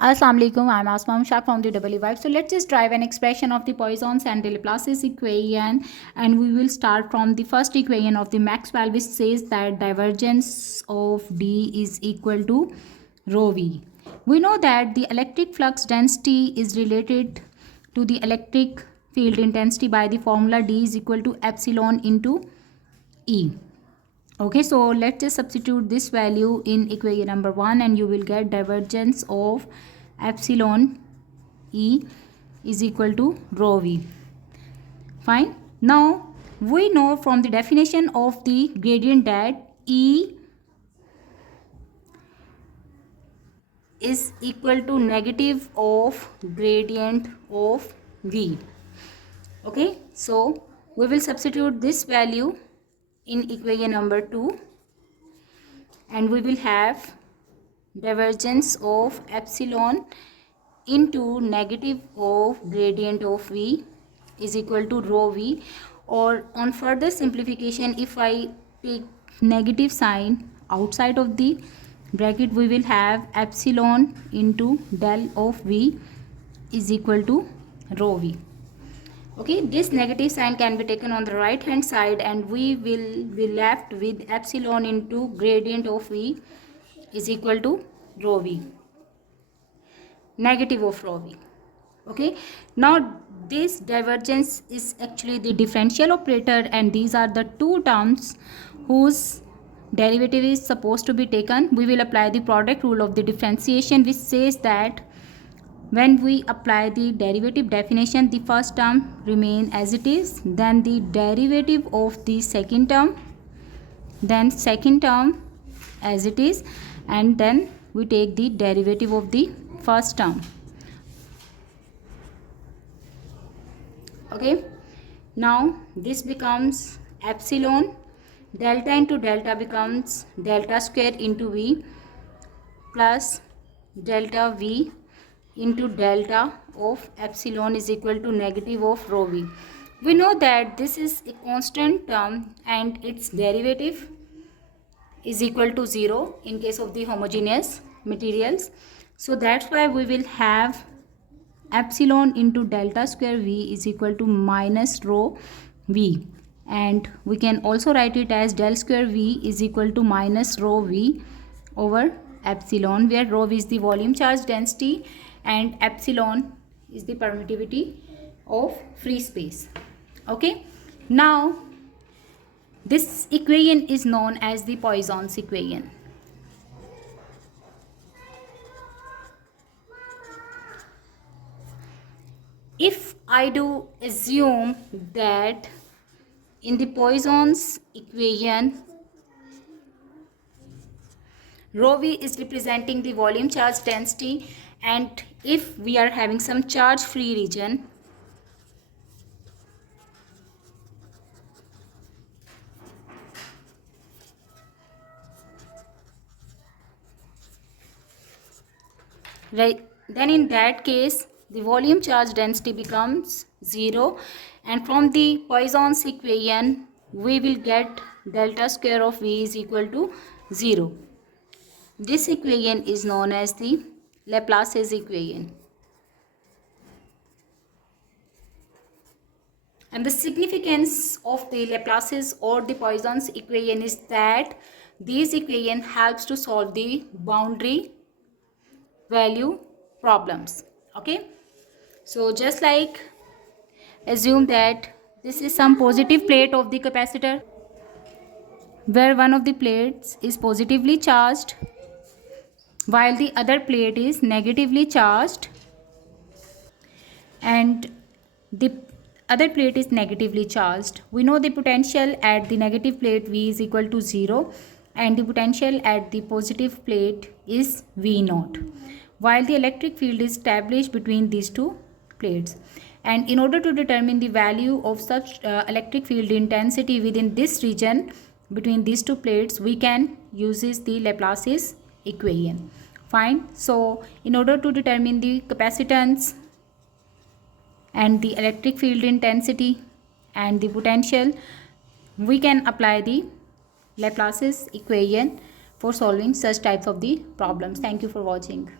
Assalamu alaikum. I'm Asma Shak from the Vibe. So let's just drive an expression of the Poisson's and the Laplace's equation, and we will start from the first equation of the Maxwell, which says that divergence of D is equal to rho V. We know that the electric flux density is related to the electric field intensity by the formula D is equal to epsilon into E. Okay, so let's just substitute this value in equation number 1 and you will get divergence of epsilon E is equal to rho V. Fine. Now we know from the definition of the gradient that E is equal to negative of gradient of V. Okay, so we will substitute this value in equation number 2 and we will have divergence of epsilon into negative of gradient of V is equal to rho V, or on further simplification, if I take negative sign outside of the bracket, we will have epsilon into del of V is equal to rho V. Okay, this negative sign can be taken on the right hand side and we will be left with epsilon into gradient of V is equal to rho V, negative of rho V. Okay, now this divergence is actually the differential operator and these are the two terms whose derivative is supposed to be taken. We will apply the product rule of the differentiation, which says that when we apply the derivative definition, the first term remain as it is, then the derivative of the second term, then second term as it is, and then we take the derivative of the first term. Okay, now this becomes epsilon, delta into delta becomes delta square into V plus delta V into delta of epsilon is equal to negative of rho V. We know that this is a constant term and its derivative is equal to 0 in case of the homogeneous materials. So that's why we will have epsilon into delta square V is equal to minus rho V, and we can also write it as del square V is equal to minus rho V over epsilon, where rho V is the volume charge density and epsilon is the permittivity of free space. Okay, now this equation is known as the Poisson's equation. If I do assume that in the Poisson's equation rho V is representing the volume charge density, and if we are having some charge free region, right, then in that case the volume charge density becomes 0, and from the Poisson's equation we will get delta square of V is equal to 0. This equation is known as the Laplace's equation. And the significance of the Laplace's or the Poisson's equation is that this equation helps to solve the boundary value problems. Okay, so just like assume that this is some positive plate of the capacitor where one of the plates is positively charged while the other plate is negatively charged, and the other plate is negatively charged. We know the potential at the negative plate V is equal to 0 and the potential at the positive plate is V naught, while the electric field is established between these two plates. And in order to determine the value of such electric field intensity within this region between these two plates, we can use the Laplace's equation. Fine. So in order to determine the capacitance and the electric field intensity and the potential, we can apply the Laplace's equation for solving such types of the problems. Thank you for watching.